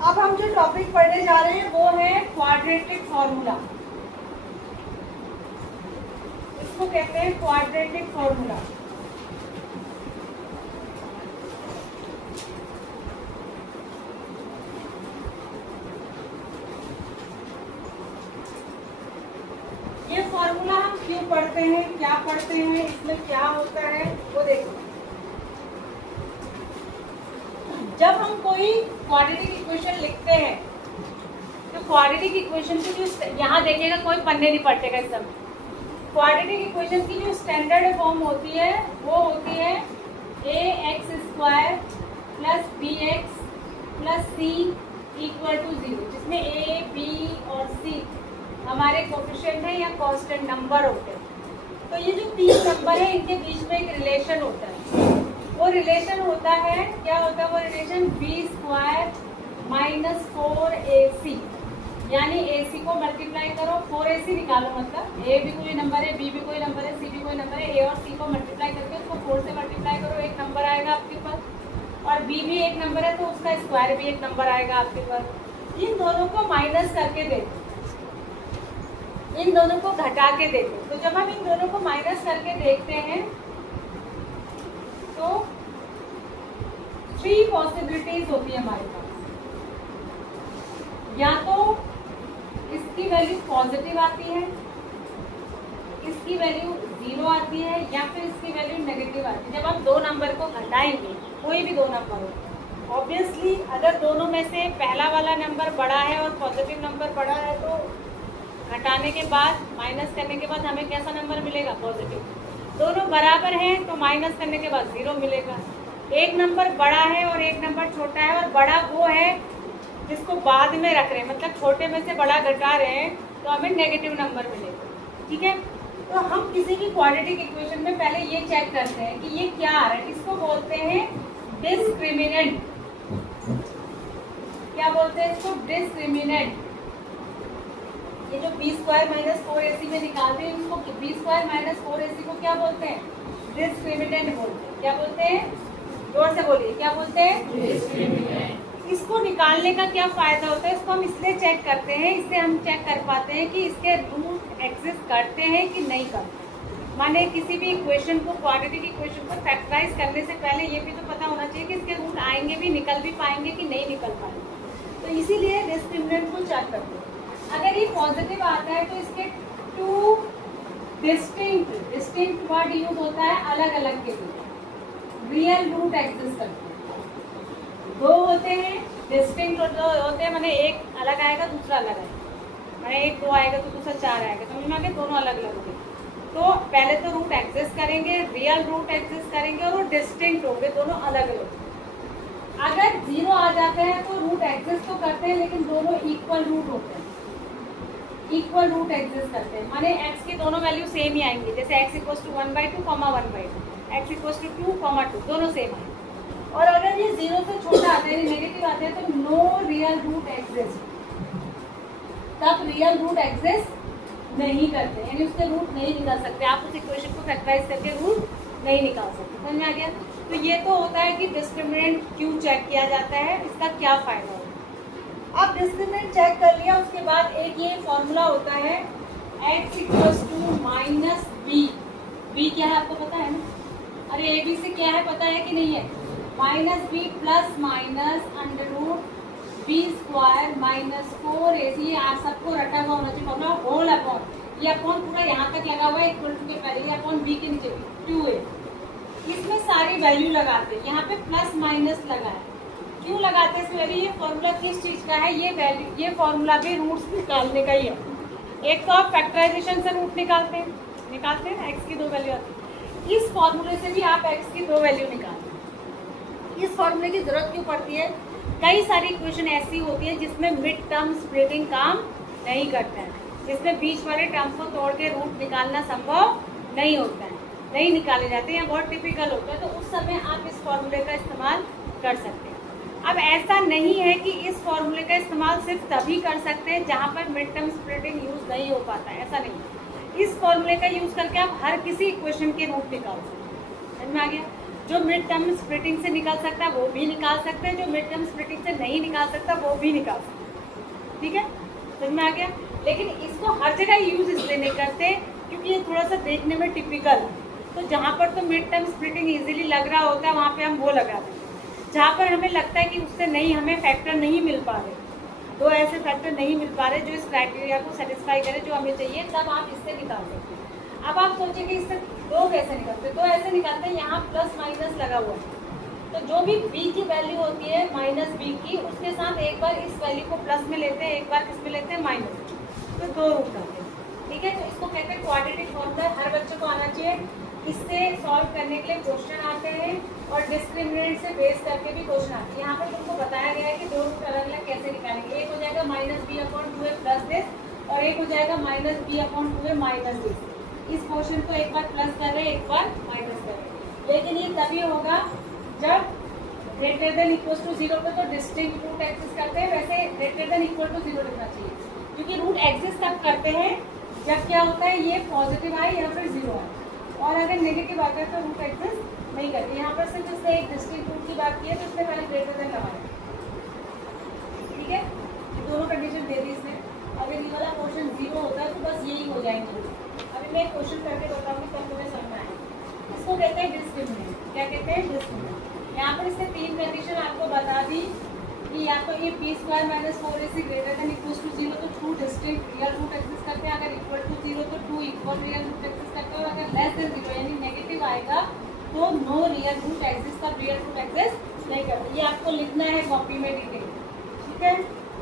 अब हम जो टॉपिक पढ़ने जा रहे हैं वो है क्वाड्रेटिक फॉर्मूला। इसको कहते हैं क्वाड्रेटिक फॉर्मूला। ये फॉर्मूला हम क्यों पढ़ते हैं, क्या पढ़ते हैं, इसमें क्या होता है वो देखो। जब हम कोई क्वाड्रेटिक इक्वेशन लिखते हैं तो क्वाड्रेटिक इक्वेशन की जो यहाँ देखिएगा कोई पन्ने नहीं पलटेगा इस समय। क्वाड्रेटिक इक्वेशन की जो स्टैंडर्ड फॉर्म होती है वो होती है ax² + bx + c = 0, जिसमें a, b और c हमारे कोफिशिएंट है या कांस्टेंट नंबर होते हैं। तो ये जो तीन नंबर है इनके बीच में एक रिलेशन होता है। वो रिलेशन होता है, क्या होता है वो रिलेशन, b² - 4ac, यानी ac को मल्टीप्लाई करो, 4ac निकालो, मतलब a भी कोई नंबर है, b भी कोई नंबर है, c भी कोई नंबर है, a और c को मल्टीप्लाई करके उसको 4 से मल्टीप्लाई करो, एक नंबर आएगा आपके पास, और b भी एक नंबर है तो उसका स्क्वायर भी एक नंबर आएगा आपके पास। इन दोनों को माइनस करके देखो, इन दोनों को घटा के देखो। तो जब हम इन दोनों को माइनस करके देखते हैं तो 3 पॉसिबिलिटीज होती है हमारे पास। या तो इसकी वैल्यू पॉजिटिव आती है, इसकी वैल्यू 0 आती है, या फिर इसकी वैल्यू नेगेटिव आती है। जब हम दो नंबर को घटाएंगे, कोई भी दो नंबर हो, ऑब्वियसली अगर दोनों में से पहला वाला नंबर बड़ा है और पॉजिटिव नंबर बड़ा है तो घटाने के बाद, माइनस करने के बाद हमें कैसा नंबर मिलेगा, पॉजिटिव। दोनों बराबर हैं तो माइनस करने के बाद 0 मिलेगा। एक नंबर बड़ा है और एक नंबर छोटा है, और बड़ा वो है जिसको बाद में रख रहे हैं, मतलब छोटे में से बड़ा घटा रहे हैं, तो हमें नेगेटिव नंबर मिलेगा। ठीक है, तो हम किसी भी क्वाड्रेटिक इक्वेशन में पहले ये चेक करते हैं कि ये क्या आ रहा है। इसको बोलते हैं डिस्क्रिमिनेंट। क्या बोलते हैं इसको, डिस्क्रिमिनेंट। ये जो b² - 4ac में निकालते हैं, इसको b² - 4ac को क्या बोलते हैं, डिस्क्रिमिनेंट बोलते हैं। क्या बोलते हैं, जोर से बोलिए, क्या बोलते हैं, डिस्क्रिमिनेंट। इसको निकालने का क्या फायदा होता है, इसको हम इसलिए चेक करते हैं, इससे हम चेक कर पाते हैं कि इसके रूट एग्जिस्ट करते हैं कि नहीं करते। माने किसी भी इक्वेशन को, क्वाड्रेटिक इक्वेशन को फैक्टराइज करने से पहले ये भी तो पता होना चाहिए कि इसके रूट आएंगे भी, निकल भी पाएंगे कि नहीं निकल पाएंगे। तो इसीलिए डिस्क्रिमिनेंट को चेक करते हैं। अगर ये पॉजिटिव आता है तो इसके 2 डिस्टिंक्ट वर्ड यूज होता है अलग अलग के लिए। रियल रूट एग्जिस्ट करते हैं, दो होते हैं डिस्टिंक्ट होते हैं, माने एक अलग आएगा दूसरा अलग आएगा, माने एक 2 आएगा तो दूसरा 4 आएगा, समझ में आ गया, दोनों अलग अलग होंगे। तो पहले तो रूट एग्जिस्ट करेंगे, रियल रूट एग्जिस्ट करेंगे, और वो डिस्टिंक्ट होंगे, दोनों अलग अलग। अगर 0 आ जाते हैं तो रूट एग्जिस्ट तो करते हैं लेकिन दोनों इक्वल रूट होते हैं, इक्वल रूट एग्जिस्ट करते हैं, माने x की दोनों वैल्यू सेम ही आएंगी। जैसे x = 1/2, 1/2, x = 2, 2 दोनों सेम आएंगे। और अगर ये 0 से छोटा आते हैं, नेगेटिव आते हैं, तो नो रियल रूट एग्जिस्ट, तब रियल रूट एग्जिस्ट नहीं करते, यानी उसके रूट नहीं निकाल सकते। आप उस इक्वेशन को फैक्टराइज करके रूट नहीं निकाल सकते। समझ में आ गया। तो ये तो होता है कि डिस्क्रिमिनेंट क्यों चेक किया जाता है, इसका क्या फायदा होता है। अब डिस्क्रिमिनेंट चेक कर लिया, उसके बाद एक ये फॉर्मूला होता है x = -b। b क्या है आपको पता है ना, अरे a b से क्या है पता है कि नहीं है, -b ± √b² - 4ac। ये आप सबको रटा हुआ होना चाहिए फॉर्मूला, होल अपॉन, ये अपॉन पूरा यहाँ तक लगा हुआ है, इक्वल टू के पहले, ये अपॉन b के नीचे 2a। इसमें सारी वैल्यू लगाते हैं, यहाँ पे प्लस माइनस लगा है, क्यों लगाते हैं इसमें वैल्यू, ये फॉर्मूला किस चीज़ का है, ये वैल्यू, ये फॉर्मूला भी रूट्स निकालने का ही है। एक तो आप फैक्टराइजेशन से रूट निकालते हैं ना, x की 2 वैल्यू आती है, इस फॉर्मूले से भी आप x की 2 वैल्यू निकालते हैं। इस फॉर्मूले की जरूरत क्यों पड़ती है, कई सारी इक्वेशन ऐसी होती है जिसमें मिड टर्म स्प्लिटिंग काम नहीं करता है, जिसमें बीच वाले टर्म को तोड़ के रूट निकालना संभव नहीं होता है, नहीं निकाले जाते हैं, बहुत टिपिकल होता है। तो उस समय आप इस फॉर्मूले का इस्तेमाल कर सकते हैं। अब ऐसा नहीं है कि इस फॉर्मूले का इस्तेमाल सिर्फ तभी कर सकते हैं जहाँ पर मिड टर्म स्प्लिटिंग यूज़ नहीं हो पाता है, ऐसा नहीं। इस फॉर्मूले का यूज़ करके आप हर किसी इक्वेशन के रूट निकाल सकते हैं। समझ में आ गया। जो मिड टर्म स्प्लिटिंग से निकाल सकता है वो भी निकाल सकते हैं, जो मिड टर्म स्प्लिटिंग से नहीं निकाल सकता वो भी निकाल सकते हैं। ठीक है, समझ में आ गया। लेकिन इसको हर जगह यूज़ इसलिए नहीं करते क्योंकि ये थोड़ा सा देखने में टिपिकल, तो जहाँ पर तो मिड टर्म स्प्लिटिंग ईजिली लग रहा होता है वहाँ पे हम वो लगा दें। जहाँ पर हमें लगता है कि उससे नहीं, हमें फैक्टर नहीं मिल पा रहे, दो ऐसे फैक्टर नहीं मिल पा रहे जो इस क्राइटेरिया को सेटिस्फाई करें जो हमें चाहिए, तब आप इससे निकाल सकते हैं। अब आप सोचेंगे इससे दो कैसे निकलते हैं, तो ऐसे निकलते हैं, यहाँ प्लस माइनस लगा हुआ है, तो जो भी b की वैल्यू होती है माइनस b की, उसके साथ एक बार इस वैल्यू को प्लस में लेते हैं, एक बार किस में लेते हैं माइनस, तो दो रूट आते हैं। ठीक है, तो इसको कहते हैं क्वाड्रेटिक फॉर्मूला, हर बच्चे को आना चाहिए। इससे सॉल्व करने के लिए क्वेश्चन आते हैं और डिस्क्रिमिनेंट से बेस करके भी क्वेश्चन आते हैं। यहाँ पर तुमको बताया गया है कि दो रूट अलग अलग कैसे निकालेंगे, एक हो जाएगा minus b upon two a plus this और एक हो जाएगा minus b upon two a minus this. इस क्वेश्चन को एक बार प्लस कर रहे हैं, एक बार माइनस कर रहे हैं, लेकिन ये तभी होगा जब greater than equal to zero पे तो डिस्टिंक्ट रूट एग्जिस्ट करते हैं, वैसे greater than equal to zero लिखना चाहिए, क्योंकि रूट एग्जिस्ट तब करते हैं जब क्या होता है ये पॉजिटिव आए या फिर जीरो आए, और अगर नेगेटिव आता है तो रूट एग्जिस्ट नहीं करते। यहाँ पर सिर्फ इसने एक डिस्टिंक्ट रूट की बात की है तो इसने पहले ग्रेटर देन लगाया। ठीक है, दोनों कंडीशन दे दी इसने। अगर ये वाला क्वेश्चन जीरो होता है तो बस यही हो जाएंगे। अभी मैं क्वेश्चन करके बताऊंगी तब तुम्हें समझ में आएगा। इसको कहते हैं डिस्क्रिमिनेंट। क्या कहते हैं? डिस्क्रिमिनेंट। यहाँ पर इसने तीन कंडीशन आपको बता दी कि या तो ये B square minus 4ac greater than equal to zero तो two distinct real root exist करते हैं, अगर इक्वल टू जीरो तो two equal real root exist करते हैं, और अगर लेस देन जीरो यानी नेगेटिव आएगा तो नो रियल रूट एग्जिस्ट, तब रियल रूट एग्जिस्ट नहीं करते। ये आपको लिखना है कॉपी में डिटेल। ठीक है,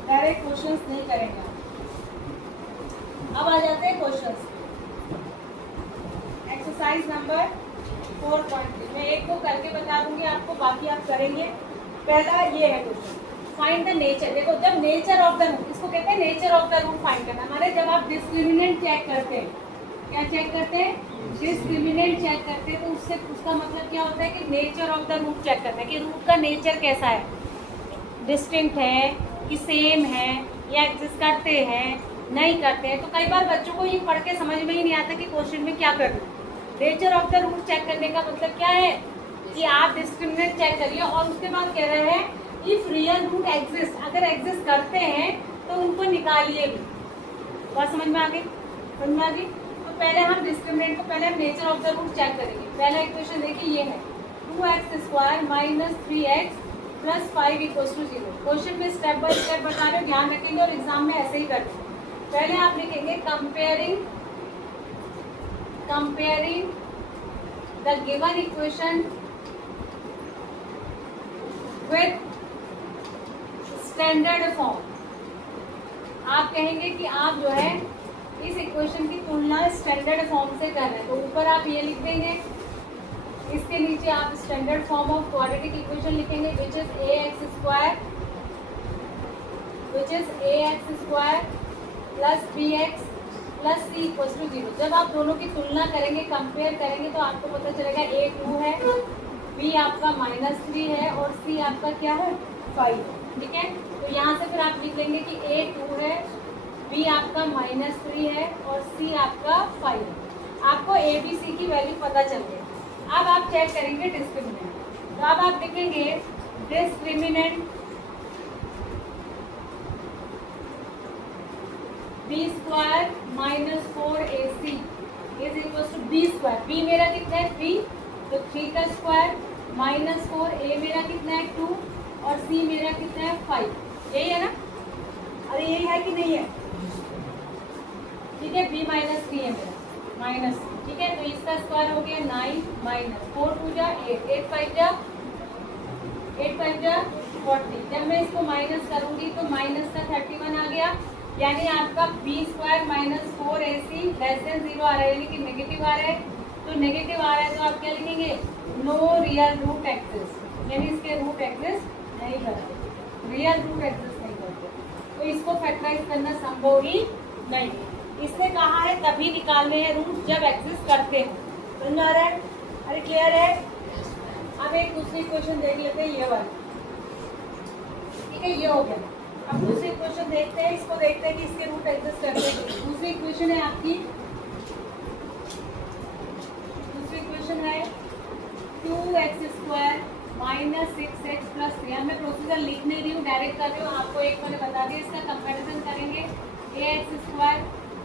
डायरेक्ट क्वेश्चंस नहीं करेंगे। अब आ जाते हैं क्वेश्चंस। एक्सरसाइज नंबर 4.3 मैं एक को करके बता दूंगी आपको, बाकी आप करेंगे। पहला ये है क्वेश्चन, फाइंड द नेचर। देखो, जब नेचर ऑफ द रूट, इसको कहते हैं nature of the root find करना। हमारे जब आप डिस्क्रिमिनेंट चेक करते हैं, क्या चेक करते हैं? डिस्क्रिमिनेंट चेक करते हैं, तो उससे उसका मतलब क्या होता है कि nature of the root check करना है कि रूट का नेचर कैसा है, डिस्टिंक्ट है कि सेम है या एग्जिस्ट करते हैं नहीं करते हैं। तो कई बार बच्चों को ये पढ़ के समझ में ही नहीं आता कि क्वेश्चन में क्या करना है। Nature of the root check करने का मतलब क्या है कि आप डिस्क्रिमिनेंट चेक करिए और उसके बाद कह रहे हैं इफ रियल रूट एग्जिस्ट, अगर एग्जिस्ट करते हैं तो उनको निकालिए भी। बात समझ में आ गई? समझ में आ गई? तो पहले हम डिस्क्रिमिनेंट को, पहले हम nature of the root check करेंगे। पहला इक्वेशन देखिए, ये है 2x² minus 3x plus 5 equals to 0। Question में स्टेप बाय स्टेप बता रहे हो, ध्यान रखेंगे और एग्जाम में ऐसे ही करते हैं। पहले आप लिखेंगे comparing the given equation with standard form. आप कहेंगे कि आप जो है इस इक्वेशन की तुलना स्टैंडर्ड फॉर्म से कर रहे हैं, तो ऊपर आप ये लिख देंगे, इसके नीचे आप standard form of quadratic equation लिखेंगे which is ax square plus bx plus c equals to 0। जब आप दोनों की तुलना करेंगे, कंपेयर करेंगे, तो आपको पता चलेगा a 2 है, b आपका -3 है और c आपका क्या है 5। ठीक है, तो यहाँ से फिर आप लिख लेंगे कि a 2 है, b आपका -3 है और c आपका 5 है। आपको a b c की वैल्यू पता चल गई। अब आप चेक करेंगे डिस्क्रिमिनेंट, तो अब आप लिखेंगे discriminant b square minus 4ac is equal to b square. B मेरा कितना है 3, तो 3 का स्क्वायर माइनस 4, ए मेरा कितना है 2 और सी मेरा कितना है 5। यही है ना? अरे यही है कि नहीं है? ठीक है, b -3 है मेरा माइनस। ठीक है, तो इसका स्क्वायर हो गया 9 माइनस 4 2 जा 8, 8 5 जा 40। जब मैं इसको माइनस करूंगी तो माइनस का 31 आ गया, यानी आपका b square minus 4ac less than 0 आ रहा है, यानी कि नेगेटिव आ रहा है। तो नेगेटिव आ रहा है तो आप क्या लिखेंगे? नो रियल रूट एग्जिस्ट, यानी इसके रूट एग्जिस्ट नहीं करते, रियल रूट एग्जिस्ट नहीं करते, तो इसको फैक्टराइज करना संभव ही नहीं। इसने कहा है तभी निकालने हैं रूट जब एग्जिस्ट करते हैं। समझ आ रहा है? अरे क्लियर है? अब एक दूसरी क्वेश्चन देख लेते हैं, ये वाला। ठीक है, ये हो गया। अब दूसरी क्वेश्चन देखते हैं, इसको देखते हैं कि इसके रूट एग्जिस्ट करते हैं। दूसरी क्वेश्चन है आपकी, दूसरी क्वेश्चन है 2x² -6x+3। अब मैं प्रोसीजर लिख नहीं रही हूँ, डायरेक्ट कर रही हूँ, आपको एक मैंने बता दिया। इसका कंपैरिजन करेंगे ax²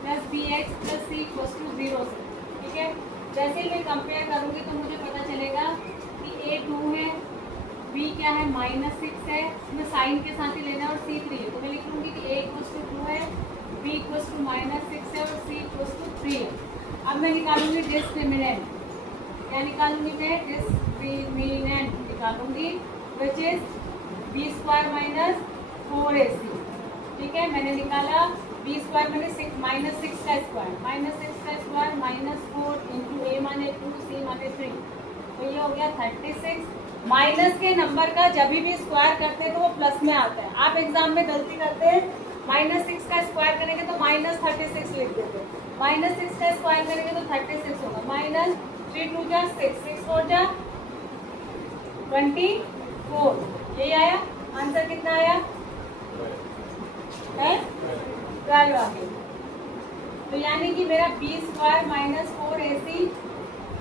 + bx + c = 0 से, ठीक है। जैसे ही मैं कंपेयर करूँगी तो मुझे पता चलेगा कि a 2 है, b क्या है -6 है, इसमें साइन के साथ ही लेना है, और c 3 है। तो मैं लिख लूँगी कि a = 2 है, b = -6 है और c = 3 है। अब मैं निकालूंगी डिस्क्रिमिनेंट। क्या निकालूंगी मैं? डिस्क्रिमिनेंट निकालूंगी, विच इज b² - 4ac। ठीक है, मैंने निकाला b² मैंने -6 का स्क्वायर, -4 इंटू a माने 2, c माने 3, तो ये हो गया 36। माइनस के नंबर का जब भी स्क्वायर करते हैं तो वो प्लस में आता है। आप एग्जाम में गलती करते हैं, -6 का स्क्वायर करेंगे तो -36 लिख देते हैं, -6 का स्क्वायर करेंगे तो 36 होगा, -3 2 जा 6, 6 4 जा 24। यही आया आंसर। कितना आया है? 12 आ गया। तो यानी कि मेरा b² - 4ac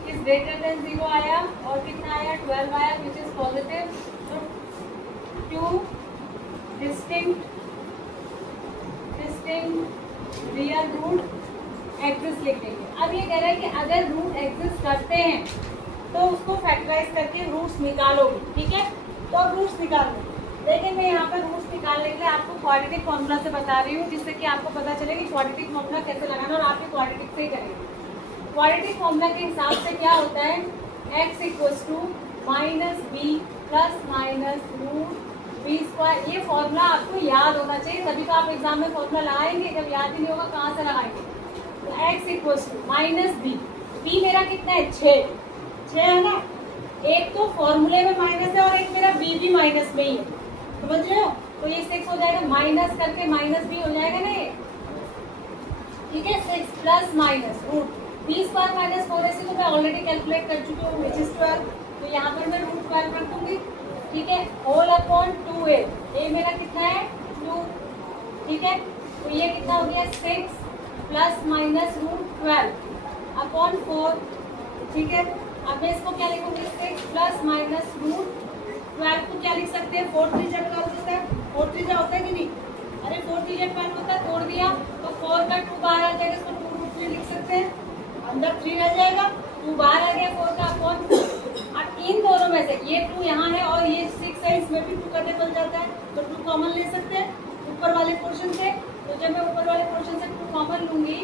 is greater than 0 आया, और कितना आया? 12 आया, विच इज पॉजिटिव। तो 2 डिस्टिंक्ट रियल रूट एग्जिस्ट लिख देंगे। अब ये कह रहा है कि अगर रूट एग्जिस्ट करते हैं तो उसको फैक्टराइज करके रूट्स निकालोगे, ठीक है। तो अब रूट्स निकालो, लेकिन मैं यहाँ पर रूट्स निकालने के लिए आपको क्वाड्रेटिक फॉर्मूला से बता रही हूँ, जिससे कि आपको पता चले कि क्वाड्रेटिक फॉर्मूला कैसे लगाना, और आपके क्वाड्रेटिक से ही करेंगे। क्वाड्रेटिक फॉर्मूला के हिसाब से क्या होता है? x = -b ± √b²। ये फॉर्मूला आपको याद होना चाहिए, तभी तो आप एग्जाम में फॉर्मूला लगाएंगे। जब याद ही नहीं होगा कहाँ से लगाएंगे? तो x = -b, b मेरा कितना है? 6 है ना। एक तो फॉर्मूले में माइनस है और एक मेरा b भी माइनस में ही है, समझ रहे हो। तो ये 6 हो जाएगा, माइनस करके -b हो जाएगा ना ये, ठीक है। 6 plus minus root b² - 4ac तो मैं ऑलरेडी कैलकुलेट कर चुकी हूँ, विच इज 12। तो यहाँ पर मैं √12 कर दूंगी, ठीक है। होल अपॉन 2a, a मेरा कितना है? 2, ठीक है। तो ये कितना हो गया? 6 प्लस माइनस √12 अपॉन 4, ठीक है। अब मैं इसको क्या लिखूंगी? 6 प्लस माइनस √12 को क्या लिख सकते हैं? 4 3 जा 12 होता है, 4 3 जा होता है कि नहीं? अरे 4 3 जा 12 होता है, तोड़ दिया तो 4 का 2 बाहर आ जाएगा, इसको 2√3 लिख सकते हैं, अंदर 3 रह जाएगा, 2 बाहर आ गया, 4 का अपॉन। अब इन दोनों में से ये 2 यहाँ है और ये 6 है, इसमें भी 2 का टेबल जाता है, तो 2 कॉमन ले सकते हैं ऊपर वाले पोर्शन से। तो जब मैं ऊपर वाले पोर्शन से 2 कॉमन लूंगी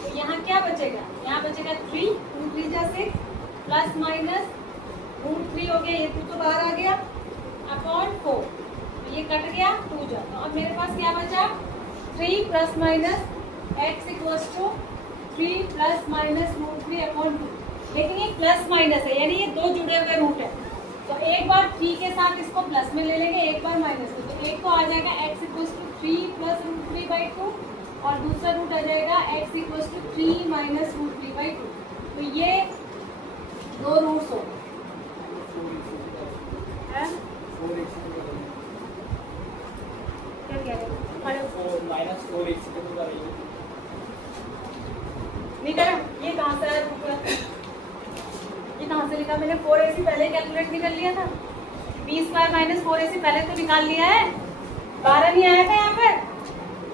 तो यहाँ क्या बचेगा? यहाँ बचेगा 3, 2 3 जा 6 प्लस माइनस √3 हो गया, ये 2 तो बाहर आ गया, अपॉन 4, तो ये कट गया, 2 जाता। और मेरे पास क्या बचा? 3 plus minus x = 3 plus minus √3 upon 2। लेकिन ये प्लस माइनस है, यानी ये 2 जुड़े हुए रूट है। तो एक बार 3 के साथ इसको प्लस में ले लेंगे, एक बार माइनस में, तो एक तो आ जाएगा x = 3 प्लस √3/2, और दूसरा रूट आ जाएगा x = 3 माइनस √3/2। तो ये 2 रूट्स हो गए। क्या कह रहे हो? नहीं करा, ये कहाँ से आया रूट? ये कहाँ से लिखा मैंने? 4ac पहले ही कैलकुलेट नहीं कर लिया था, b² - 4ac पहले तो निकाल लिया है, 12 नहीं आया था यहाँ पर।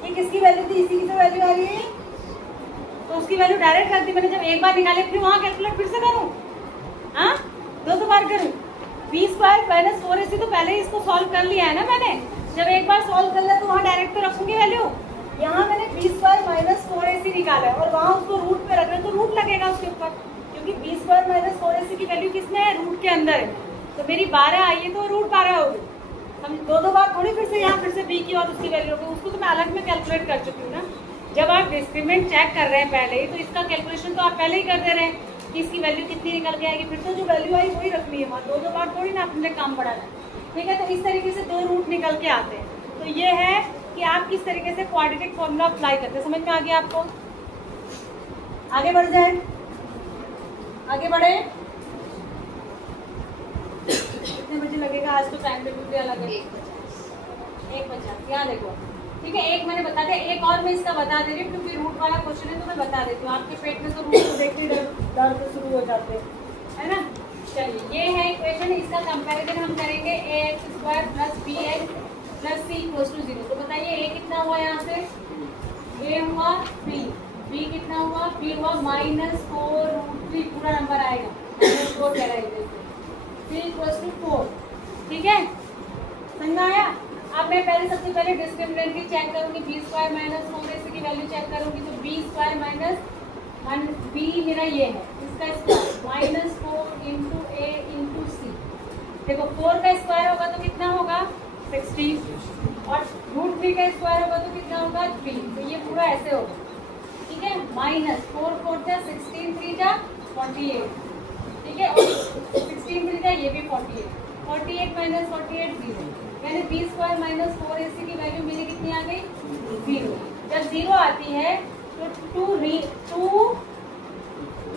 ये किसकी वैल्यू थी? इसी की तो वैल्यू आ रही है, तो उसकी वैल्यू डायरेक्ट कर दी मैंने। जब एक बार निकाले फिर वहाँ कैलकुलेट फिर से करूँ? हाँ, 2 बार करूँ? b² - 4ac तो पहले ही इसको सॉल्व कर लिया है ना मैंने। जब एक बार सॉल्व कर लिया तो वहाँ डायरेक्ट तो रखूंगी वैल्यू। यहाँ मैंने b² - 4ac निकाला है और वहाँ उसको रूट पे रख रहे, तो रूट लगेगा उसके ऊपर, क्योंकि b² - 4ac की वैल्यू किसमें है? रूट के अंदर है। तो मेरी 12 आई है तो रूट 12 होगी। हम 2 बार थोड़ी फिर से यहाँ फिर से b की और उसकी वैल्यू होगी, उसको तो मैं अलग में कैलकुलेट कर चुकी हूँ ना। जब आप डिस्क्रिमिनेंट चेक कर रहे हैं पहले ही, तो इसका कैलकुलेशन तो आप पहले ही कर दे रहे हैं कि इसकी वैल्यू कितनी निकल के आएगी, फिर तो जो वैल्यू आई वही रखनी है, वहाँ 2 बार थोड़ी ना अपने काम बढ़ा है, ठीक है। तो इस तरीके से 2 रूट निकल के आते हैं। तो ये है कि आप किस तरीके से क्वाड्रेटिक फॉर्मूला अप्लाई करते हैं। समझ में आ गया आपको? आगे बढ़ जाए, आगे बढ़े। कितने बजे लगेगा? आज तो टाइम टेबल भी अलग है, 1:50। यहाँ देखो, ठीक है। एक मैंने बता दिया, एक और मैं इसका बता दे रही हूँ, क्योंकि रूट वाला क्वेश्चन है तो मैं बता देती हूँ। आपके पेट में तो रूट को देखते ही दर्द शुरू हो जाते हैं, है ना। चलिए ये है इक्वेशन, इसका कंपैरिजन हम करेंगे A X square plus B X plus C equals to 0। तो बताइए ए कितना हुआ यहाँ से, ए हुआ 3, बी कितना हुआ, बी हुआ -4√3, पूरा नंबर आएगा -4 कह रहा है, सी इक्वल्स टू 4। ठीक है, समझ आया। अब मैं पहले सबसे पहले डिस्क्रिमिनेंट की चेक करूंगी, बी स्क्वायर माइनस 4ac की वैल्यू चेक करूंगी। तो बी स्क्वायर माइनस बी मेरा ये है, इसका स्क्वायर -4 इंटू ए इंटू सी। देखो 4 का स्क्वायर होगा तो कितना होगा 16, और √3 का स्क्वायर होगा तो कितना होगा 3। तो ये पूरा ऐसे होगा। ठीक है, -4 4 जा 16, 3 जा 48। ठीक है, और 16 3 जा ये भी 48, 48 - 48 0, यानी बी स्क्वायर माइनस 4ac की वैल्यू मेरी कितनी आ गई 0। जब 0 आती है तो टू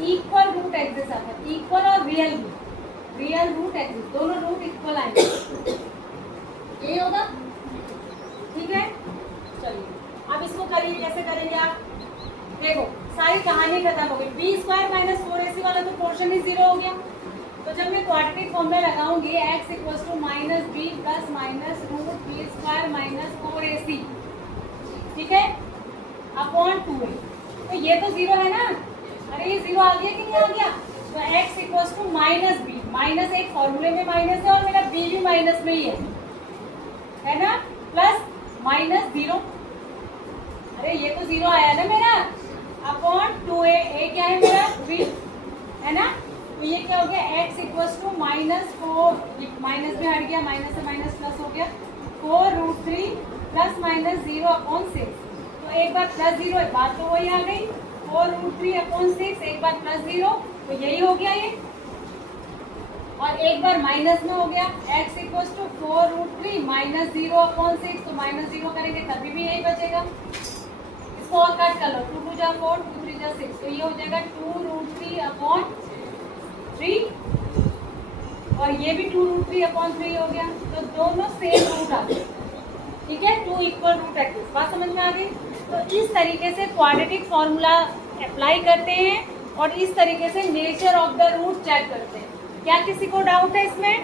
इक्वल रूट एग्जिस्ट आता है, इक्वल और रियल रूट एग्जिस्ट, दोनों रूट इक्वल आएंगे, ये होगा। ठीक है, चलिए अब इसको करिए, कैसे करेंगे आप देखो, सारी कहानी खत्म हो गई। बी स्क्वायर माइनस 4ac वाला तो पोर्शन ही 0 हो गया। तो जब मैं क्वाड्रेटिक फॉर्म में लगाऊंगी x equals to -b plus minus root b square minus 4ac, ठीक है, अपॉन 2a। तो ये तो 0 है ना, अरे ये 0 आ गया कि नहीं आ गया। तो x equals to -b, minus एक फॉर्मूले में माइनस है और मेरा b भी माइनस में ही है ना, प्लस -0, अरे ये तो 0 आया ना मेरा, अपॉन 2a, a क्या है मेरा b, है ना। तो ये क्या हो गया, x इक्वल्स टू -4, माइनस में हट गया, माइनस से माइनस प्लस हो गया, 4√3 प्लस -0 अपॉन 6। तो एक बार +0, एक बार तो वही आ गई, 4√3 अपॉन 6, एक बार +0, तो यही हो गया ये, और एक बार माइनस में हो गया, x इक्वल्स टू 4√3 -0 अपॉन 6, तो -0 करेंगे तभी भी यही बचेगा। इसको और कट कर लो, 2 2 जा 4, 2 3 जा 6, तो ये हो जाएगा 2√3 अपॉन 3, और ये भी 2√3 अपॉन 3 हो गया। तो दोनों सेम रूट आ गए। ठीक है, 2 इक्वल रूट एक्सिस, बात समझ में आ गई। तो इस तरीके से क्वाड्रेटिक फॉर्मूला अप्लाई करते हैं और इस तरीके से nature of the root check करते हैं। क्या किसी को डाउट है इसमें,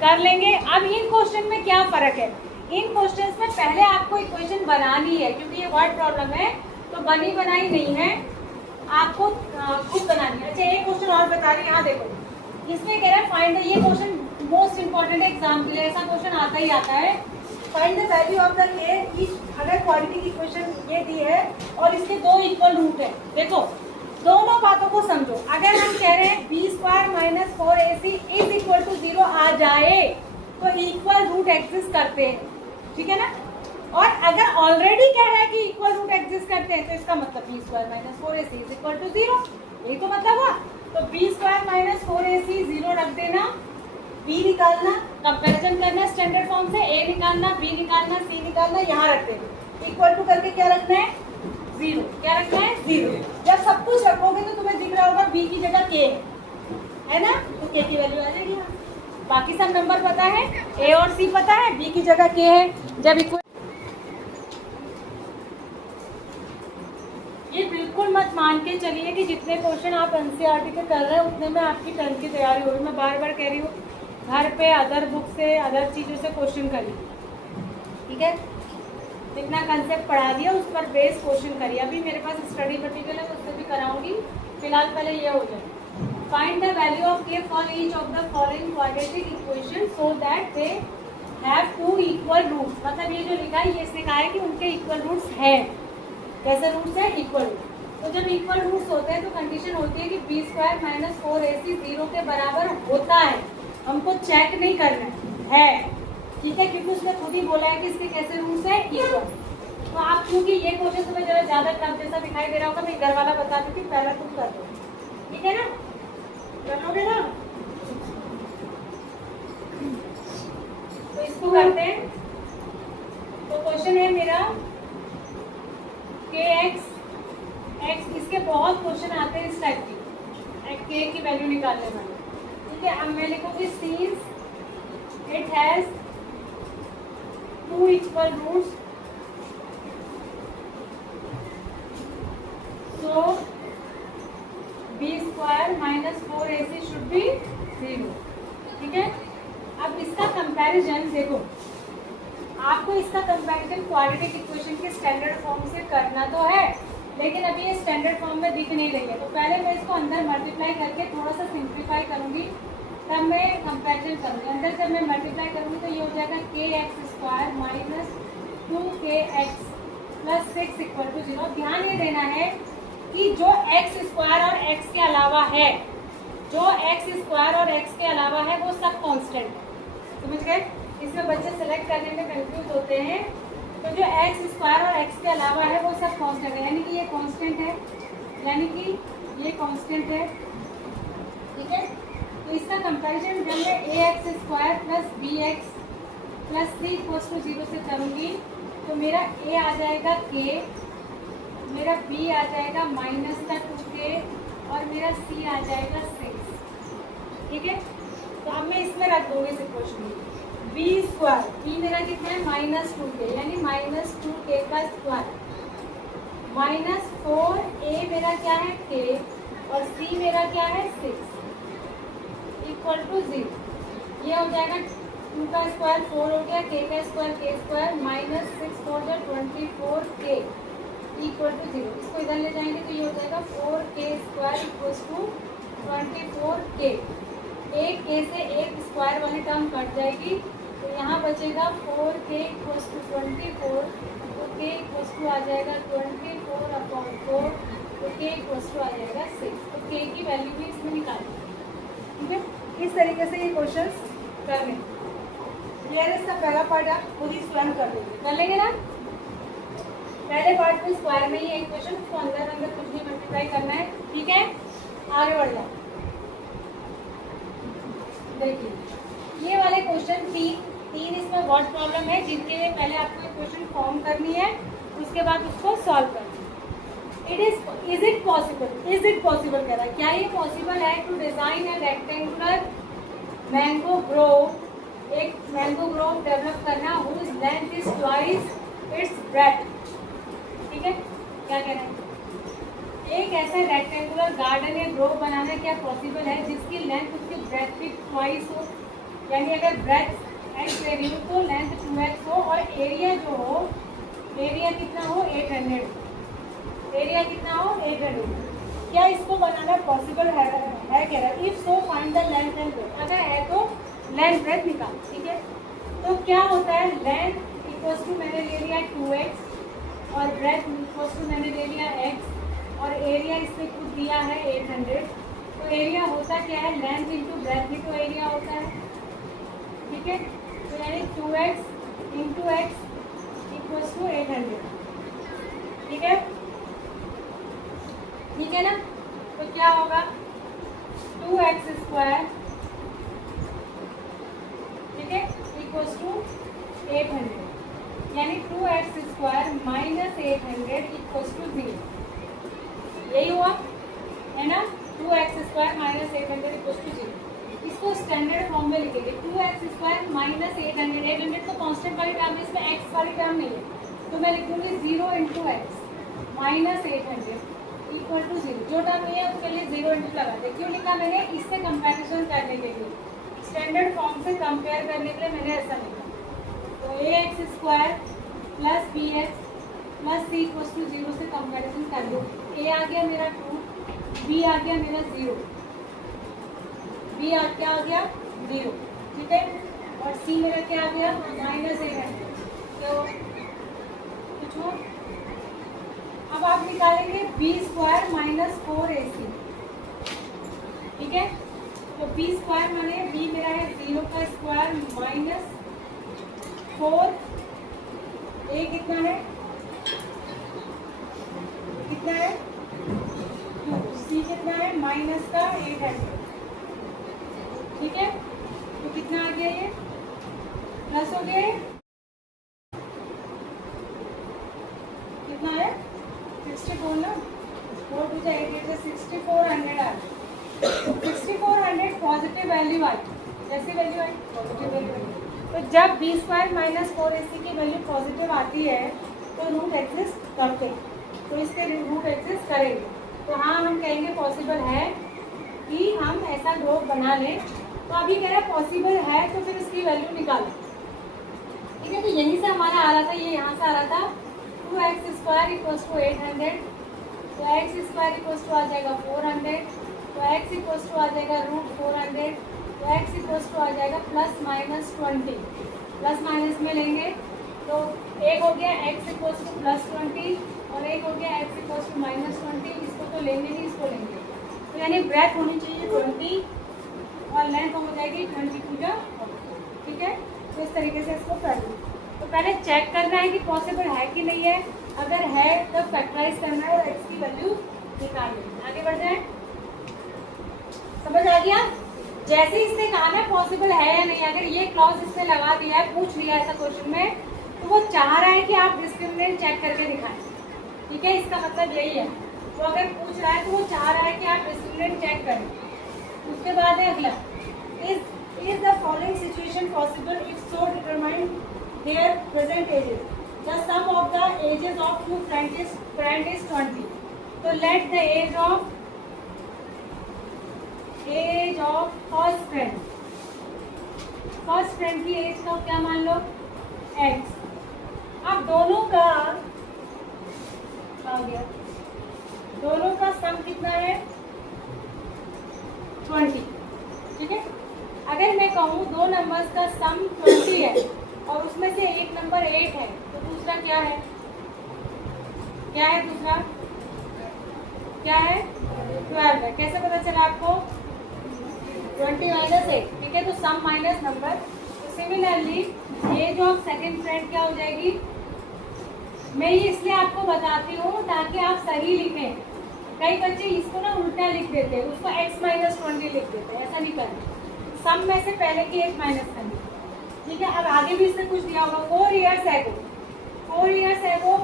कर लेंगे। अब इन क्वेश्चन में क्या फर्क है, इन क्वेश्चंस में पहले आपको इक्वेशन बनानी है, क्योंकि ये वर्ड प्रॉब्लम है तो बनी बनाई नहीं है, आपको खुद बनानी है। अच्छा एक क्वेश्चन और बता रही, यहाँ देखो, इसमें कह रहा है फाइंड, ये क्वेश्चन मोस्ट इंपॉर्टेंट है एग्जाम के लिए, ऐसा क्वेश्चन आता ही आता है। Find the value of the के, अगर क्वाड्रेटिक इक्वेशन ये दी है और इसके 2 इक्वल रूट है, देखो दोनों बातों को समझो। अगर हम कह रहे हैं b square minus 4ac is equal to 0 आ जाए तो इक्वल रूट एग्जिस्ट करते हैं, ठीक है ना। और अगर ऑलरेडी कह रहा है कि इक्वल रूट एग्जिस्ट करते हैं तो इसका मतलब b square minus 4ac is equal to 0, यही तो मतलब हुआ। तो बी स्क्वायर माइनस 4ac 0 रख देना, बी निकालना, कंपैरिजन करना स्टैंडर्ड फॉर्म से, ए निकालना, बी निकालना, सी निकालना, यहाँ रख देना, इक्वल टू करके क्या रखना है 0, क्या रखना है 0। जब सब कुछ रखोगे तो तुम्हें दिख रहा होगा बी की जगह के है ना, तो के की वैल्यू आ जाएगी। बाकी सब नंबर पता है, ए और सी पता है, बी की जगह के है। जब इक्वल, ये बिल्कुल मत मान के चलिए कि जितने क्वेश्चन आप एनसीईआरटी के कर रहे हैं उतने में आपकी 10th की तैयारी हो रही है। मैं बार बार कह रही हूँ, घर पे अदर बुक से, अदर चीज़ों से क्वेश्चन करिए, ठीक है। जितना कंसेप्ट पढ़ा दिया उस पर बेस क्वेश्चन करिए। अभी मेरे पास स्टडी मटेरियल है, उससे भी कराऊंगी, फिलहाल पहले ये हो जाए। Find the value of k for each of the following quadratic equation so that they have 2 equal roots. मतलब ये जो लिखा है ये इसने कहा है कि उनके इक्वल रूट्स हैं। कैसे रूट्स हैं, इक्वल रूट। तो जब इक्वल रूट्स होते हैं तो कंडीशन होती है कि बी स्क्वायर माइनस 4ac 0 के बराबर होता है, हमको चेक नहीं करना है, ठीक है, क्योंकि उसने खुद ही बोला है कि इसके कैसे रूट्स है इक्वल। तो आप, क्योंकि ये क्वेश्चन तुम्हें जरा ज्यादा टफ जैसा दिखाई दे रहा होगा, मैं घर वाला बता दूँ कि पहला तुम कर दो, ठीक है ना, करोगे ना। तो इसको करते हैं। तो क्वेश्चन है मेरा के एक्स, इसके बहुत क्वेश्चन आते हैं इस टाइप की, के की वैल्यू निकालने वाले, ठीक है। अब मैं लिखूंगी since it has 2 equal roots so b square minus 4ac should be 0। ठीक है, अब इसका कंपैरिजन देखो, आपको इसका कंपैरिजन क्वाड्रेटिक इक्वेशन के स्टैंडर्ड फॉर्म से करना तो है, लेकिन अभी ये स्टैंडर्ड फॉर्म में दिख नहीं रही है, तो पहले मैं इसको अंदर मल्टीप्लाई करके थोड़ा सा सिंप्लीफाई करूँगी, तब मैं कंपैरिजन करूँगी। अंदर जब मैं मल्टीप्लाई करूँगी तो ये हो जाएगा kx² minus 2kx plus 6 equal to 0। ध्यान ये देना है कि जो x² और x के अलावा है, जो x² और x के अलावा है वो सब कांस्टेंट है। समझ गए? इसमें बच्चे सेलेक्ट करने में कंफ्यूज होते हैं। तो जो x² और x के अलावा है वो सब कांस्टेंट है, यानी कि ये कांस्टेंट है, यानी कि ये कांस्टेंट है। ठीक है, तो इसका कंपैरिजन जब मैं ax² plus bx plus c equals to 0 से करूँगी तो मेरा a आ जाएगा k, मेरा b आ जाएगा माइनस का 2k और मेरा c आ जाएगा 6। ठीक है, तो अब मैं इसमें रख दूँगी इस इक्वेशन में b², b मेरा कितना है माइनस 2k, यानी माइनस 2k का स्क्वायर माइनस 4a मेरा क्या है k और c मेरा क्या है 6 इक्वल टू 0। ये हो जाएगा 2 का स्क्वायर 4 हो गया, k का square k² minus 6 4 24k equal to 0। इसको इधर ले जाएंगे तो ये हो जाएगा 4k² इक्वल्स टू 24k। एक k से एक स्क्वायर वाली टर्म कट जाएगी तो यहाँ बचेगा 4k इक्वल्स टू 24, तो k इक्वल्स टू आ जाएगा 24/4, तो k इक्वल्स टू आ जाएगा 6। तो k की वैल्यू भी इसमें निकालें। ठीक है, इस तरीके से ये क्वेश्चंस करने। क्लियर है? इसका पहला पार्ट आप खुद ही स्वयं कर लेंगे, कर लेंगे ना। पहले पार्ट में स्क्वायर में ही एक क्वेश्चन, उसको अंदर अंदर कुछ भी मल्टीप्लाई करना है। ठीक है, आगे बढ़ जाओ। देखिए ये वाले क्वेश्चन तीन इसमें वर्ड प्रॉब्लम है, जिनके लिए पहले आपको एक क्वेश्चन फॉर्म करनी है, उसके बाद उसको सॉल्व करना है। इज इट पॉसिबल कह रहा है, क्या ये पॉसिबल है to design a rectangular mango grove, एक मैंगो ग्रोव डेवलप करना whose length is twice its breadth. ठीक है, क्या कह रहे हैं, एक ऐसा रेक्टेंगुलर गार्डन या ग्रोव बनाना क्या पॉसिबल है जिसकी लेंथ उसकी ब्रेथ की ट्वाइस हो, यानी अगर ब्रेथ x ले रही हो तो लेंथ 2x हो और एरिया जो हो, एरिया कितना हो 800, एरिया कितना हो 800। क्या इसको बनाना पॉसिबल है कह रहा है। If so find the length and breadth, अगर है तो लेंथ ब्रेथ निकाल। ठीक है, तो क्या होता है, लेंथ इक्वल्स टू मैंने ले लिया 2x और ब्रेथ इक्वल्स टू मैंने ले लिया x और एरिया इसमें कुछ दिया है 800। तो एरिया होता क्या है, लेंथ इंटू ब्रेथ ही तो एरिया होता है। ठीक है, तो यानी 2x into x equals to 800। ठीक है, ठीक है ना। तो क्या होगा 2x², ठीक है, इक्वल्स टू 800, यानी 2x² माइनस 800 इक्वल्स टू 0। यही हुआ है ना, 2x² माइनस 800 इक्वल्स टू 0। इसको स्टैंडर्ड फॉर्म में लिखेंगे 2x² माइनस 800, 800 तो कांस्टेंट वाली टर्म है, इसमें x वाली टर्म नहीं है, तो मैं लिख दूँगी 0 into x minus 800 equal to 0। जो टर्म नहीं है उसके लिए 0 इंटू लगा दे। क्यों लिखा मैंने, इससे कंपैरिजन करने के लिए, स्टैंडर्ड फॉर्म से कंपेयर करने के लिए मैंने ऐसा लिखा। तो ax² plus bx plus c equals to 0 से कंपैरिजन कर लो। a आ गया मेरा 2, b आ गया मेरा 0, b क्या आ गया 0। ठीक है, और c मेरा क्या आ गया माइनस 800। तो कुछ हो, अब आप निकालेंगे b² माइनस 4ac। ठीक है, तो b² माने b मेरा है 0 का स्क्वायर माइनस 4, a कितना है, कितना है 2, c कितना है माइनस का 800। ठीक है, तो कितना आ गया, ये प्लस हो गया, कितना है 64 ना, 4 टू 8 8 6400 आ गया। 6400 पॉजिटिव वैल्यू आई, जैसी वैल्यू आई पॉजिटिव वैल्यू आई। तो जब b² माइनस 4ac की वैल्यू पॉजिटिव आती है तो रूट एग्जिस्ट करते हैं, तो इसके रूट एग्जिस्ट करेंगे। तो हाँ, हम कहेंगे पॉसिबल है कि हम ऐसा ग्रोव बना लें तो अभी कह रहा है पॉसिबल है तो फिर इसकी वैल्यू निकालो। ठीक है, तो यहीं से हमारा आ रहा था, ये यहाँ से आ रहा था 2x² इक्वल्स टू 800, तो x² इक्वल्स टू आ जाएगा 400, तो x इक्वल्स टू आ जाएगा √400, तो x इक्वल्स टू आ जाएगा ±20। प्लस माइनस में लेंगे तो एक हो गया x इक्वल्स टू +20 और एक हो गया x इक्वल्स टू -20। इसको तो लेंगे नहीं, इसको लेंगे। तो यानी ब्रेथ होनी चाहिए 20 और लेंथ हो जाएगी 22। ठीक है, तो इस तरीके से इसको कर लो। तो पहले चेक करना है कि पॉसिबल है कि नहीं है, अगर है तो फैक्टराइज करना है और x की वैल्यू निकालनी है। आगे बढ़ जाए, समझ आ गया? जैसे इसने कहा ना पॉसिबल है या नहीं, अगर ये क्लॉज इसने लगा दिया है, पूछ लिया ऐसा क्वेश्चन में, तो वो चाह रहा है कि आप डिस्क्रिमिनेंट चेक करके दिखाएं। ठीक है, इसका मतलब यही है। तो अगर पूछ रहा है तो वो चाह रहा है कि आप डिस्क्रिमिनेंट चेक करें। उसके बाद है अगला, is the following situation possible if so determined their present ages? The sum of the ages of two friends is 20. So let the age of first friend की एज का क्या मान लो x। अब दोनों का आ गया, दोनों का सम कितना है 20। ठीक है, अगर मैं कहूँ दो नंबर्स का सम 20 है और उसमें से एक नंबर 8 है, तो दूसरा क्या है? क्या है दूसरा? क्या है? 12 है। कैसे पता चला आपको? 20 - 8। ठीक है, तो सम माइनस नंबर। तो similarly age of second friend क्या हो जाएगी? मैं ये इसलिए आपको बताती हूँ ताकि आप सही लिखें। कई बच्चे इसको ना उल्टा लिख देते हैं, उसको x - 20 लिख देते हैं। ऐसा नहीं करना, सम में से पहले की एक माइनस करनी। ठीक है, अब आगे भी इससे कुछ दिया होगा। 4 years ago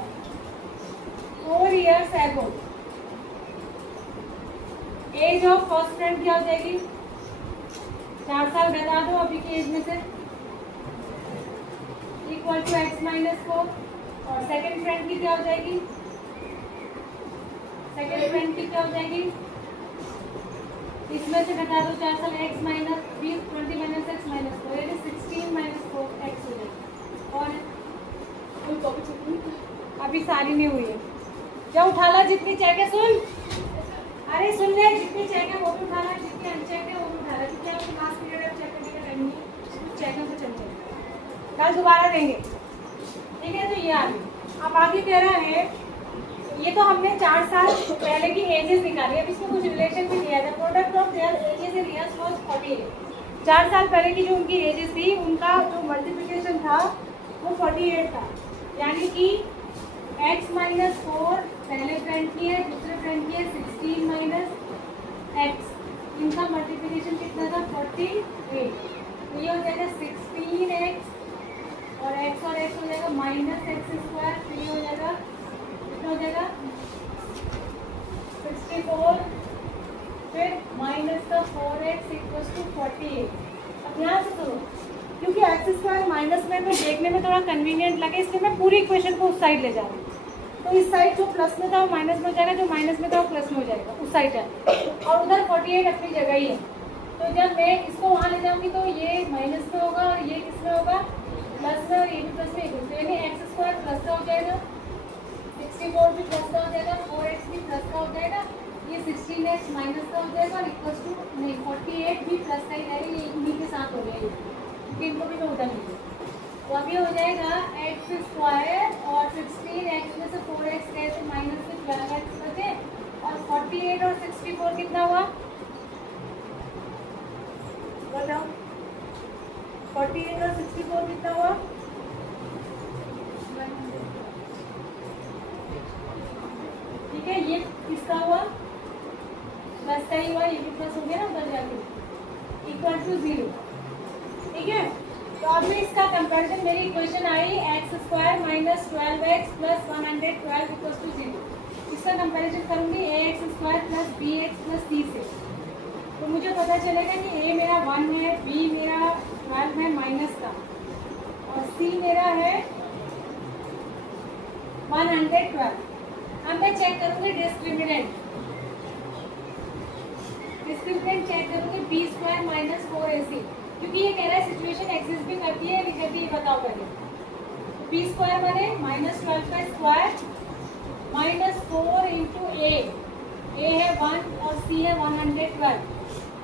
age of first friend क्या हो जाएगी? 4 साल घटा दो अभी की एज में से, इक्वल टू x - 4। और सेकेंड फ्रेंड की क्या हो जाएगी? सेकेंड फ्रेंड की क्या हो जाएगी? इसमें से घटा दो 4 साल, x - 20 20 - x - 4 यानी 16 - 4x हो जाएगी। और अभी सारी नहीं हुई है, क्या उठाला जितनी चेक है सुन, अरे सुन ले, जितनी चेक है वो भी उठाना, जितनी अनचेक है वो भी उठाना। क्योंकि आपको लास्ट पीरियड अब चेक करने का टाइम नहीं, चेक है तो चल जाएगा, कल दोबारा देंगे। ठीक है, तो ये आ गई। अब आगे कह रहा है, ये तो हमने 4 साल पहले की एजेस निकाली। अब इसमें कुछ रिलेशन भी दिया था। Product of their edges in years was 48। 4 साल पहले की जो उनकी एजेस थी, उनका जो मल्टीप्लिकेशन था वो 48 था। यानी कि x - 4 पहले फ्रेंड की है, दूसरे फ्रेंड की है 16 - x। इनका मल्टीप्लिकेशन कितना था? 48। तो ये हो जाएगा 16x और x हो जाएगा -x²। फिर ये हो जाएगा, कितना हो जाएगा? 64, फिर -4x = 48। अब ध्यान से सुनो, क्योंकि x² माइनस में तो देखने में थोड़ा कन्वीनियंट लगे, इसलिए मैं पूरी इक्वेशन को उस साइड ले जा रही हूँ। तो इस साइड जो प्लस में था वो माइनस में हो जाएगा, जो माइनस में था वो प्लस में हो जाएगा, उस साइड जाए। और उधर 48 अपनी जगह ही है। तो जब मैं इसको वहाँ ले जाऊँगी तो ये माइनस में होगा और ये किस में होगा? प्लस में, और ये भी प्लस में। तो यानी x² प्लस का हो जाएगा, 64 भी प्लस का हो जाएगा, 4x भी प्लस का हो जाएगा, ये 16x माइनस का हो जाएगा और इक्वल्स टू नहीं 48 भी प्लस का ही रहेगा। ये इन्हीं के साथ हो जाएगा, क्योंकि इनको भी मैं उधर नहीं। तो अभी हो जाएगा x² और 16x में से 4x गए तो माइनस से 12x बचे, और 48 और 64 कितना हुआ बताओ? 48 और 64 कितना हुआ? ठीक है, ये किसका हुआ? प्लस का ही हुआ, ये भी प्लस हो गया ना उधर जाके, इक्वल टू 0। ठीक है, तो अभी इसका कंपैरिजन, मेरी इक्वेशन आई x² - 12x + 112 = 0। इसका कंपैरिजन करूँगी ax² + bx + c से। तो मुझे पता चलेगा कि a मेरा 1 है, b मेरा 12 है माइनस का, और c मेरा है 112। अब मैं चेक करूँगी डिस्क्रिमिनेंट डिस्क्रिमिनेंट चेक करोगे बी स्क्वायर माइनस 4ac, क्योंकि ये कह रहा है सिचुएशन एग्जिस्ट भी करती है नहीं करती, ये बताओ पहले। बी स्क्वायर बने -12 का स्क्वायर माइनस 4 इंटू ए है 1 और सी है 112,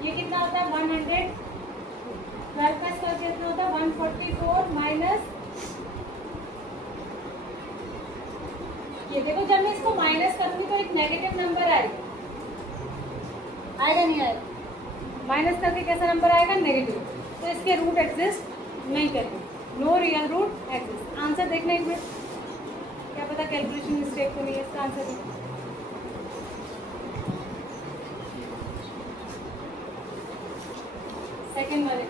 ये कितना होता है 112 का स्क्वायर कितना होता है 144 माइनस, ये देखो जब मैं इसको माइनस करूंगी तो एक नेगेटिव नंबर आएगा, आएगा नहीं आएगा, माइनस करके कैसा नंबर आएगा नेगेटिव, तो इसके रूट एग्जिस्ट नहीं करेंगे, no real root exist. Answer देखना एक मिनट, क्या पता कैलकुलेशन मिस्टेक तो नहीं है इसका आंसर। सेकेंड वाले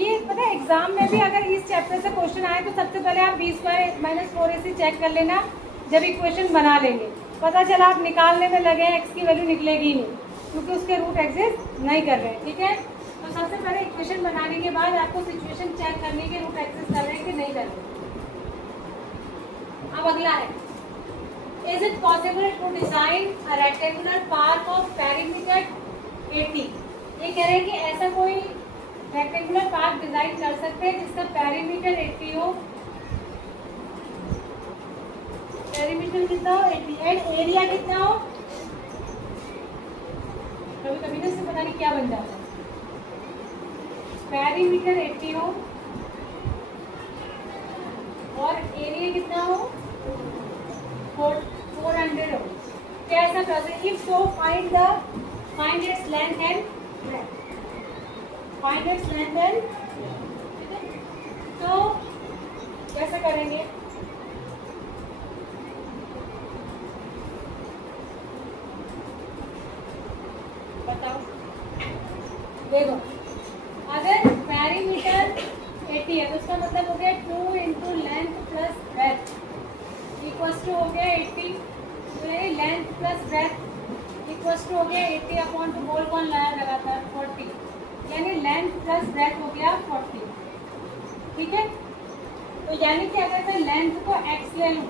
ये पता है एग्जाम में भी अगर इस चैप्टर से क्वेश्चन आए तो सबसे पहले आप B square minus 4ac check कर लेना, जब इक्वेशन बना लेंगे पता चला आप निकालने में लगे हैं एक्स की वैल्यू निकलेगी नहीं, क्योंकि उसके रूट एग्जिस्ट नहीं कर रहे हैं। ठीक है, तो सबसे पहले इक्वेशन बनाने के बाद आपको सिचुएशन चेक करने के रूट एग्जिस्ट कर रहे हैं कि नहीं कर रहे। अब अगला है, is it possible to design a rectangular park of perimeter 80। ये कह रहे हैं कि ऐसा कोई रेक्टेंगुलर पार्क डिजाइन कर सकते हैं जिसका पेरीमीटर 80 हो, पेरीमीटर कितना हो 80 एंड एरिया कितना हो, कभी कभी ना इससे पता नहीं क्या बन जाता है, पेरीमीटर 80 हो और एरिया कितना हो 400 हो। क्या ऐसा process, if so find its length and breadth, find its length and, तो कैसे करेंगे, बताओ। देखो अगर पेरीमीटर 80 है तो उसका मतलब हो गया 2 into length plus breadth equals to हो गया 80, length plus breadth equals to हो गया 80 अपॉन टू, बोल कौन लाया लगातार 40, यानी लेंथ प्लस ब्रेथ हो गया 40। ठीक है, तो यानी कि अगर मैं लेंथ को x ले लूँ,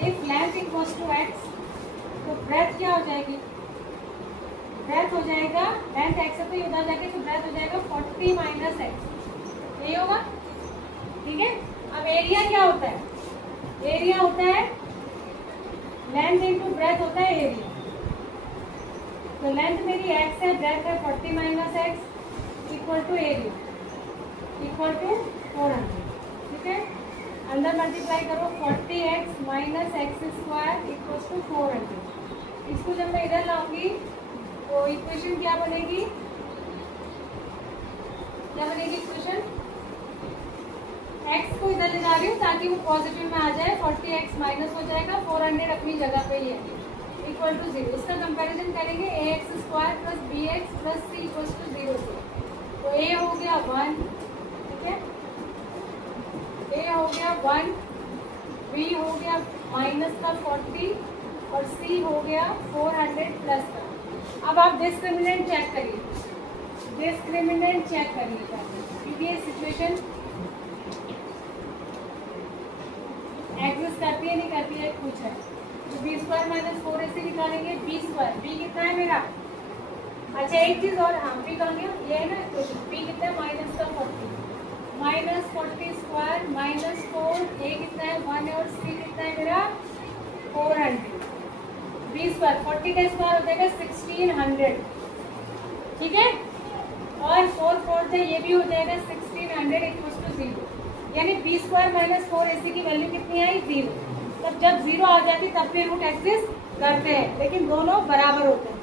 if length equals to x तो ब्रेथ क्या हो जाएगी, ब्रेथ हो जाएगा लेंथ x से तो ये उधर जाके तो ब्रेथ हो जाएगा 40 माइनस x, यही होगा। ठीक है, अब एरिया क्या होता है, एरिया होता है लेंथ इंटू ब्रेथ होता है एरिया, तो लेंथ मेरी x है, ब्रेथ है 40 minus x equal to area equal to 400। ठीक है, अंदर मल्टीप्लाई करो 40x minus x square equal to 400, इसको जब मैं इधर लाऊंगी तो इक्वेशन क्या बनेगी, क्या बनेगी इक्वेशन, x को इधर ले जा रही हूँ ताकि वो पॉजिटिव में आ जाए, 40x माइनस हो जाएगा 400 अपनी जगह पे ही है इक्वल टू 0। इसका कंपैरिजन करेंगे ax square plus bx plus c equal to 0 से, तो a हो गया 1, ठीक है, a हो गया 1, b हो गया माइनस का 40 और c हो गया 400 प्लस का। अब आप डिस्क्रिमिनेंट चेक करिए, डिस्क्रिमिनेंट चेक करिए क्योंकि ये सिचुएशन एग्जिस्ट करती है नहीं करती है पूछा है, तो बी स्क्वायर माइनस 4ac निकालेंगे, बी स्क्वायर, बी कितना है मेरा, अच्छा एक चीज़ और, हाँ बी कहाँ गया, ये है ना इक्वेशन, बी कितना है माइनस का 40 माइनस 40 स्क्वायर माइनस 4, ए कितना है 1 है और सी कितना है मेरा 400, बी स्क्वायर 40 का स्क्वायर हो जाएगा 1600, ठीक है, और 4 से ये भी हो जाएगा 1600 इक्वल टू 0, यानी बी स्क्वायर माइनस 4ac की वैल्यू कितनी आई 0। तब जब 0 आ जाती तब भी रूट एग्जिस्ट करते हैं, लेकिन दोनों बराबर होते हैं,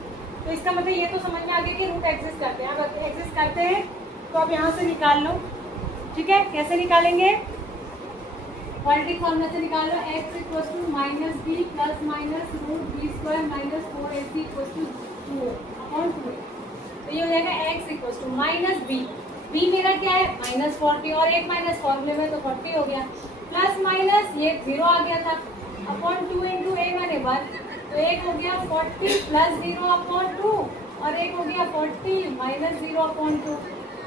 तो इसका मतलब ये तो समझ में आ गया कि रूट एग्जिस्ट करते हैं। अब एग्जिस्ट करते हैं तो अब यहाँ से निकाल लो, ठीक है, कैसे निकालेंगे, क्वाड्रेटिक फॉर्मूला से निकाल लो, x equal to minus b plus minus root b square minus 4ac equal to 2 upon 2, तो ये हो जाएगा x equal to minus b, b मेरा क्या है माइनस 40 और एक माइनस फॉर्मूले में तो 40 हो गया, प्लस माइनस ये 0 आ गया था अपॉन 2 इंटू ए माने 1, तो एक हो गया 40 प्लस 0 अपॉन 2 और एक हो गया 40 माइनस 0 अपॉन 2,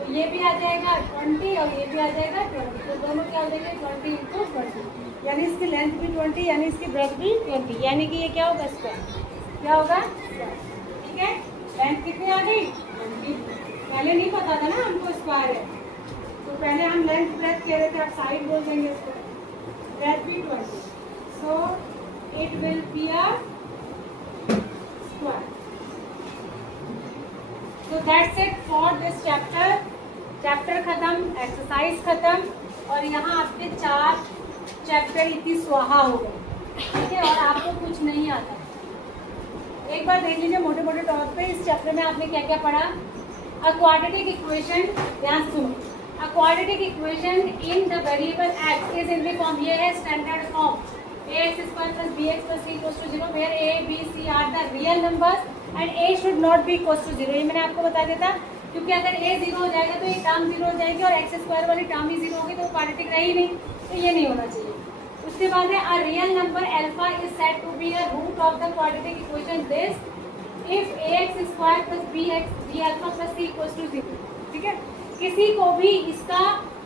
तो ये भी आ जाएगा 20 और ये भी आ जाएगा 20, तो दोनों क्या हो जाएंगे 20 इंटू 20, यानी इसकी लेंथ भी 20 यानी इसकी ब्रेथ भी 20, यानी कि ये क्या होगा स्क्वायर, क्या होगा स्क्वायर। ठीक है, लेंथ कितनी आ गई 20, पहले नहीं पता था ना हमको स्क्वायर है, तो पहले हम लेंथ ब्रेथ कह रहे थे, अब साइड बोल देंगे इसको, ब्रेथ भी 20, so it will be a square. तो that's it for this chapter. Chapter खत्म, एक्सरसाइज खत्म, और यहाँ आपके 4 चैप्टर इतनी स्वाहा हो गए। ठीक है, और आपको कुछ नहीं आता। एक बार देख लीजिए मोटे मोटे तौर पे इस चैप्टर में आपने क्या क्या पढ़ा। अ क्वाड्रेटिक इक्वेशन, ध्यान सुनो, a quadratic equation in the variable x is in the form, ये है standard form, ax square plus bx plus c equals to 0 where a b c are the real numbers and a should not be equals to 0। ये मैंने आपको बता दिया था, क्योंकि अगर a 0 हो जाएगा तो ये टर्म 0 हो जाएगी और x स्क्वायर वाली टर्म ही 0 होगी, तो क्वाड्रेटिक रही नहीं, तो ये नहीं होना चाहिए। उसके बाद है a real number alpha is said to be a root of the quadratic equation this if ax square plus b alpha plus c equals to 0। ठीक है, किसी को भी इसका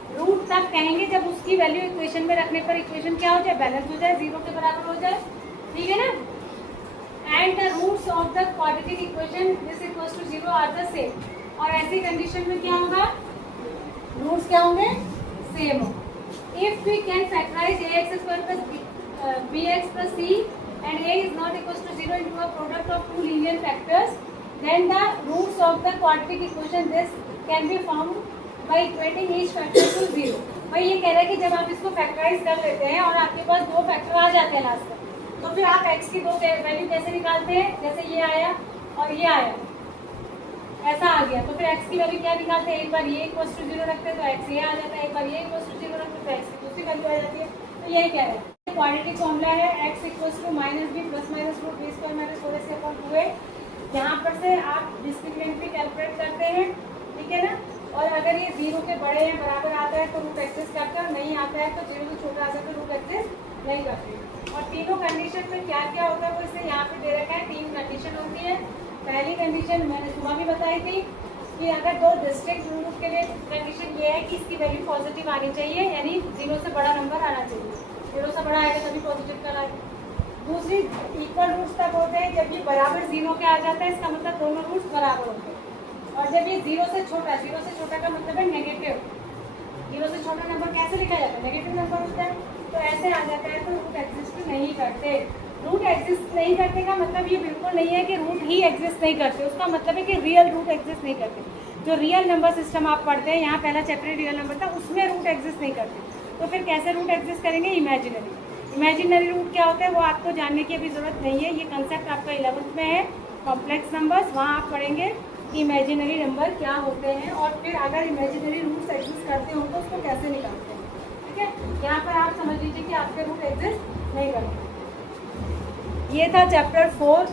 रूट तब कहेंगे जब उसकी वैल्यू इक्वेशन में रखने पर इक्वेशन क्या हो जाए, बैलेंस हो जाए, 0 के बराबर हो जाए। ठीक है ना, and the roots of the quadratic equation this equals to 0 are the same, और ऐसी कंडीशन में क्या होगा, रूट्स क्या होंगे, सेम हो। If we can factorise ax square plus bx plus c and a is not equals to 0 into a product of 2 linear factors, then the roots of the quadratic equation this can be found by equating each factor to 0। भाई ये कह रहा है कि जब आप इसको factorise कर लेते हैं और आपके पास 2 फैक्टर आ जाते हैं लास्ट में, तो फिर आप x की 2 वैल्यू कैसे निकालते हैं, जैसे ये आया और ये आया, ऐसा आ गया, तो फिर x की वैल्यू क्या निकालते हैं, एक बार ये इक्वल्स टू 0 रखते हैं तो x ये आ जाता है, एक बार ये इक्वल्स टू 0 रखते हैं तो x की दूसरी वैल्यू आ जाती है। तो यही कह रहे हैं क्वाड्रेटिक फॉर्मूला है x equals to minus b plus minus root b square minus 4ac upon 2a। यहाँ पर से आप डिस्क्रिमिनेंट भी कैलकुलेट करते हैं। ठीक है ना, और अगर ये 0 के बड़े हैं बराबर आता है तो रूट एक्सिस्ट करते हैं, और नहीं आता है तो 0 से छोटा आता है तो रूट एक्सिस्ट नहीं करते। और तीनों कंडीशन में क्या क्या होता है वो इसे यहाँ पे दे रखा है, 3 कंडीशन होती है। पहली कंडीशन मैंने सुबह भी बताई थी कि अगर 2 डिस्ट्रिक्ट रूट के लिए कंडीशन ये है कि इसकी वैल्यू पॉजिटिव आनी चाहिए, यानी 0 से बड़ा नंबर आना चाहिए, 0 से बड़ा आएगा तभी पॉजिटिव कराएगा। दूसरी इक्वल रूट्स तक होते हैं जब ये बराबर 0 के आ जाता है, इसका मतलब दोनों रूट्स बराबर होते हैं। और जब ये 0 से छोटा का मतलब है नेगेटिव, 0 से छोटा नंबर कैसे लिखा जाता है, नेगेटिव नंबर होता है, तो ऐसे आ जाता है तो रूट एग्जिस्ट नहीं करते। रूट एग्जिस्ट नहीं करने का मतलब ये बिल्कुल नहीं है कि रूट ही एग्जिस्ट नहीं करते, उसका मतलब है कि रियल रूट एग्जिस्ट नहीं करते। जो रियल नंबर सिस्टम आप पढ़ते हैं, यहाँ पहला चैप्टर रियल नंबर था, उसमें रूट एग्जिस्ट नहीं करते। तो फिर कैसे रूट एग्जिस्ट करेंगे, इमेजिनरी रूट क्या होता है वो आपको जानने की अभी ज़रूरत नहीं है, ये कंसेप्ट आपका 11th में है, कॉम्प्लेक्स नंबर्स, वहाँ आप पढ़ेंगे इमेजिनरी नंबर क्या होते हैं, और फिर अगर इमेजिनरी रूट्स एग्जिस्ट करते हो तो उसको कैसे निकालते हैं। ठीक है, यहाँ पर आप समझ लीजिए कि आपके रूट एग्जिस्ट नहीं करते। ये था चैप्टर 4।